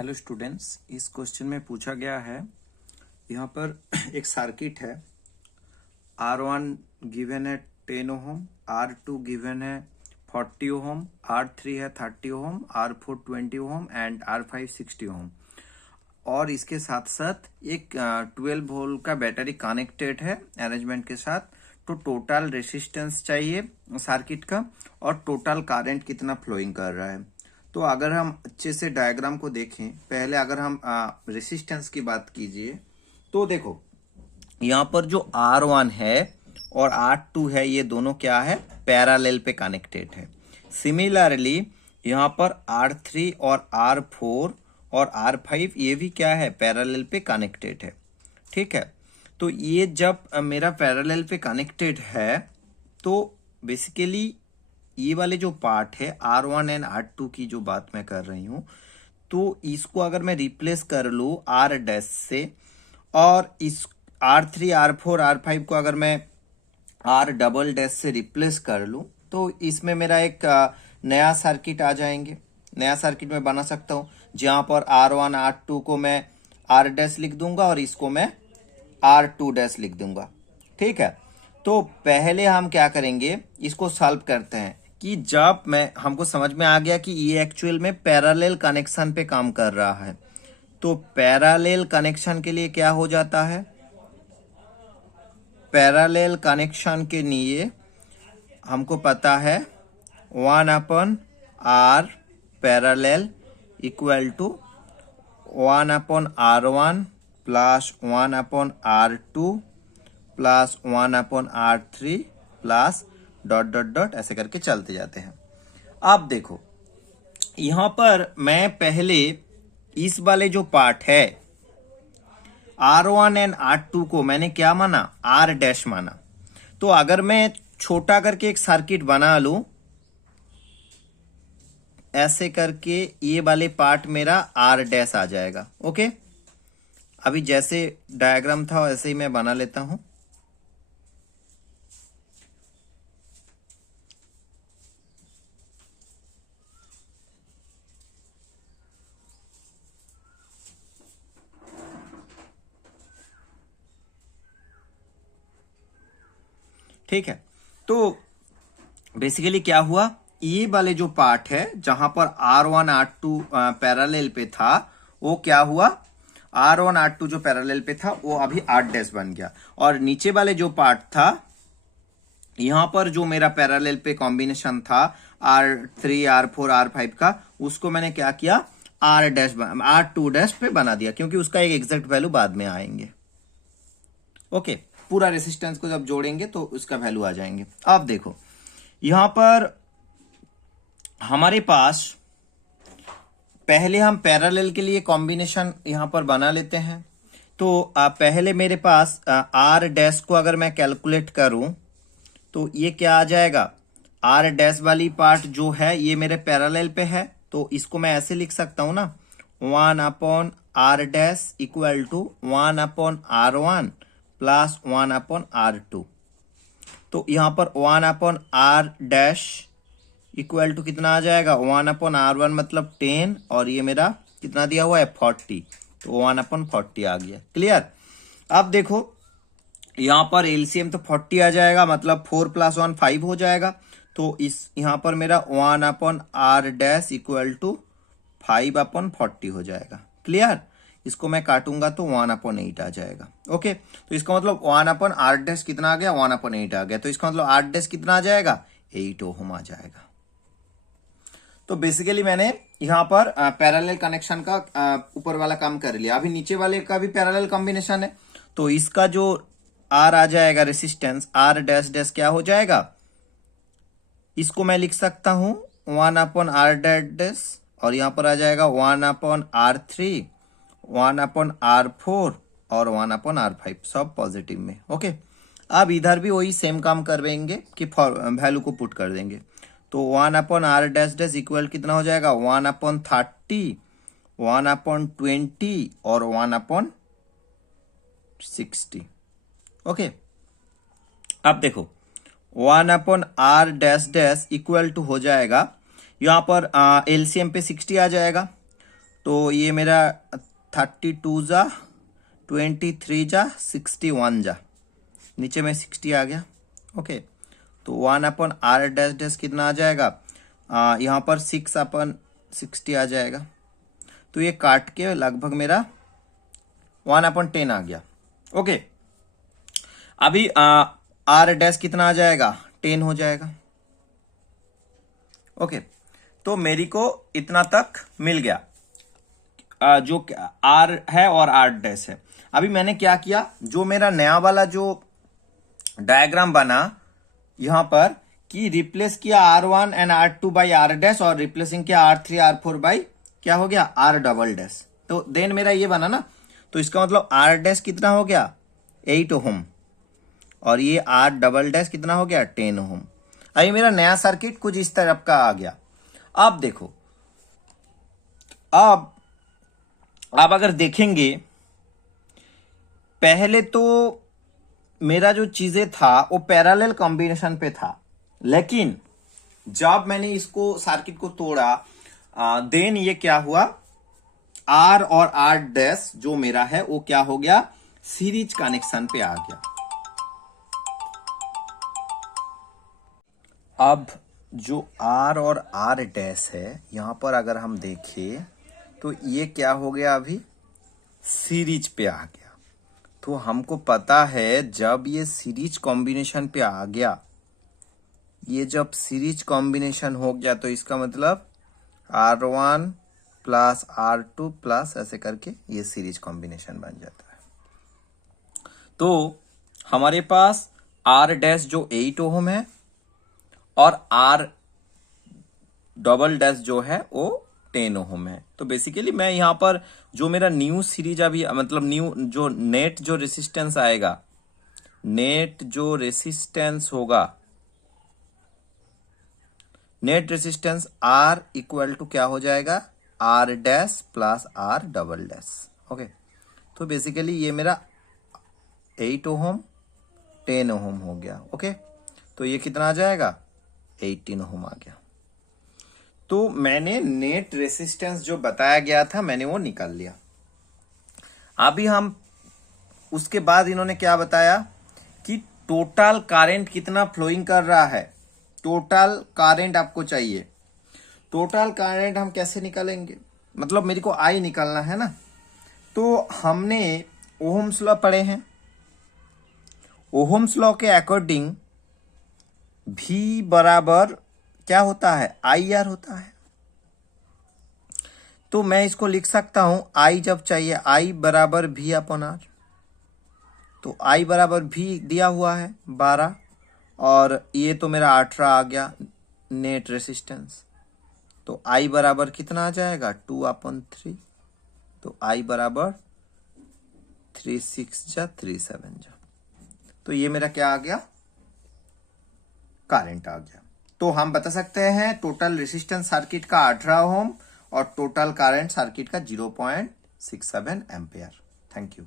Hello students, इस question में पूछा गया है यहाँ पर एक सर्किट है। R1 गिवन है 10 ओम, R2 गिवन है 40 ओम, R3 है 30 ओम, R4 20 ओम एंड R5 60 ओम। और इसके साथ साथ एक 12 वोल्ट का बैटरी कनेक्टेड है अरेंजमेंट के साथ। तो टोटल रेसिस्टेंस चाहिए सर्किट का और टोटल करंट कितना फ्लोइंग कर रहा है। तो अगर हम अच्छे से डायग्राम को देखें, पहले अगर हम रेसिस्टेंस की बात कीजिए तो देखो यहाँ पर जो R1 है और R2 है, ये दोनों क्या है, पैरेलल पे कनेक्टेड है। सिमिलरली यहाँ पर R3 और R4 और R5 ये भी क्या है, पैरेलल पे कनेक्टेड है। ठीक है, तो ये जब मेरा पैरेलल पे कनेक्टेड है तो बेसिकली ये वाले जो पार्ट है R1 एंड R2 की जो बात मैं कर रही हूँ, तो इसको अगर मैं रिप्लेस कर लूँ R डैश से और इस R3 R4 R5 को अगर मैं R डबल डैश से रिप्लेस कर लूँ तो इसमें मेरा एक नया सर्किट आ जाएंगे। नया सर्किट मैं बना सकता हूँ जहाँ पर R1 R2 को मैं R डैश लिख दूंगा और इसको मैं R2 डैश लिख दूंगा। ठीक है, तो पहले हम क्या करेंगे, इसको सॉल्व करते हैं कि जब हमको समझ में आ गया कि ये एक्चुअल में पैरेलल कनेक्शन पे काम कर रहा है। तो पैरेलल कनेक्शन के लिए क्या हो जाता है, पैरेलल कनेक्शन के लिए हमको पता है 1/R parallel equal to 1/R1 plus 1/R2 plus 1/R3 plus dot dot dot ऐसे करके चलते जाते हैं। अब देखो यहां पर मैं पहले इस वाले जो पार्ट है R1 एंड R2 को मैंने क्या माना, R डैश माना। तो अगर मैं छोटा करके एक सर्किट बना लूं ऐसे करके, ये वाले पार्ट मेरा R डैश आ जाएगा। ओके, अभी जैसे डायग्राम था वैसे ही मैं बना लेता हूं। ठीक है, तो बेसिकली क्या हुआ, ये वाले जो पार्ट है जहां पर R1 R2 पैरेलल पे था, वो क्या हुआ, R1 R2 जो पैरेलल पे था वो अभी R डैश बन गया। और नीचे वाले जो पार्ट था यहां पर जो मेरा पैरेलल पे कॉम्बिनेशन था R3 R4 R5 का, उसको मैंने क्या किया, R2 डैश पे बना दिया, क्योंकि उसका एक एग्जैक्ट वैल्यू बाद में आएंगे। ओके, पूरा रेसिस्टेंस को जब जोड़ेंगे तो उसका वैल्यू आ जाएंगे। अब देखो यहां पर हमारे पास पहले हम पैरेलल के लिए कॉम्बिनेशन यहां पर बना लेते हैं। तो पहले मेरे पास R डैश को अगर मैं कैलकुलेट करूं तो ये क्या आ जाएगा, R डैश वाली पार्ट जो है ये मेरे पैरेलल पे है, तो इसको मैं ऐसे लिख सकता हूं ना, 1/R dash equal to 1/R1 plus 1/R2। तो यहां पर 1/R डैश इक्वल टू कितना आ जाएगा, 1/R1 मतलब 10 और ये मेरा कितना दिया हुआ है 40, तो 1/40 आ गया। क्लियर। अब देखो यहां पर एलसीएम तो 40 आ जाएगा, मतलब 4 + 1 5 हो जाएगा। तो इस यहां पर मेरा 1/R डैश इक्वल टू 5/40 हो जाएगा। क्लियर। इसको मैं काटूंगा तो 1/8 आ जाएगा। ओके, तो इसका मतलब 1/R डैश कितना आ गया, 1/8 आ गया। तो इसका मतलब R डैश कितना आ जाएगा, 8 ओम आ जाएगा। तो बेसिकली मैंने यहां पर पैरेलल कनेक्शन का ऊपर वाला काम कर लिया। अभी नीचे वाले का भी पैरेलल कॉम्बिनेशन है, तो इसका जो R आ जाएगा रेसिस्टेंस, R डैश डैश क्या हो जाएगा, इसको मैं लिख सकता हूं 1/R डैश और यहां पर आ जाएगा 1/R3 1/R4 और 1/R5 सब पॉजिटिव में। ओके, अब इधर भी वही सेम काम करेंगे कि वैल्यू को पुट कर देंगे। तो 1/R डैश डैश इक्वल कितना हो जाएगा, 1/30 1/20 और 1/60। ओके, अब देखो 1/R dash dash equal to हो जाएगा, यहां पर एलसीएम पे 60 आ जाएगा। तो ये मेरा 32 जा 23 जा 61 जा, नीचे में 60 आ गया। ओके, तो 1/r डैश कितना आ जाएगा, यहाँ पर 6/60 आ जाएगा। तो ये काट के लगभग मेरा 1/10 आ गया। ओके, अभी r डैश कितना आ जाएगा, 10 हो जाएगा। ओके, तो मेरी को इतना तक मिल गया, जो r है और r डैश है। अभी मैंने क्या किया, जो मेरा नया वाला जो डायग्राम बना यहां पर कि रिप्लेस किया r1 and r2 by r dash और रिप्लेसिंग किया r3 r4 बाई क्या हो गया r डबल डैश। तो देन मेरा ये बना ना, तो इसका मतलब r डैश कितना हो गया 8 ओम और ये r डबल डैश कितना हो गया 10 ओम। अभी मेरा नया सर्किट कुछ इस तरफ का आ गया। अब देखो, अब अगर देखेंगे, पहले तो मेरा जो चीजें था वो पैरेलल कॉम्बिनेशन पे था, लेकिन जब मैंने इसको सर्किट को तोड़ा देन ये क्या हुआ, R और R डैश जो मेरा है वो क्या हो गया, सीरीज कनेक्शन पे आ गया। अब जो R और R डैश है यहां पर अगर हम देखें तो ये क्या हो गया, अभी सीरीज पे आ गया। तो हमको पता है जब ये सीरीज कॉम्बिनेशन पे आ गया, ये जब सीरीज कॉम्बिनेशन हो गया तो इसका मतलब R1 प्लस R2 प्लस ऐसे करके ये सीरीज कॉम्बिनेशन बन जाता है। तो हमारे पास R डैश जो 8 ओम है और R डबल डैश जो है वो 10 ओम है। तो बेसिकली मैं यहां पर जो मेरा न्यू सीरीज अभी मतलब न्यू जो नेट जो रेसिस्टेंस आएगा, नेट जो रेसिस्टेंस होगा, net resistance R equal to क्या हो जाएगा, R dash plus R double dash. Okay, तो बेसिकली ये मेरा 8 ओम 10 ओम हो गया। ओके, तो ये कितना आ जाएगा 18 ओम आ गया। तो मैंने नेट रेसिस्टेंस जो बताया गया था मैंने वो निकाल लिया। अभी हम उसके बाद इन्होंने क्या बताया कि टोटल करंट कितना फ्लोइंग कर रहा है, टोटल करंट आपको चाहिए। टोटल करंट हम कैसे निकालेंगे, मतलब मेरे को आई निकालना है ना। तो हमने ओहम्स लॉ पढ़े हैं, ओहम्स लॉ के अकॉर्डिंग V बराबर क्या होता है, IR होता है। तो मैं इसको लिख सकता हूं I जब चाहिए I बराबर V/R। तो I बराबर V दिया हुआ है 12 और ये तो मेरा 18 आ गया नेट रेसिस्टेंस। तो I बराबर कितना आ जाएगा 2/3। तो I बराबर 36 जा 37 जा। तो ये मेरा क्या आ गया, करंट आ गया। तो हम बता सकते हैं टोटल रेसिस्टेंस सर्किट का 18 ओम और टोटल करंट सर्किट का 0.67 एम्पियर। Thank you.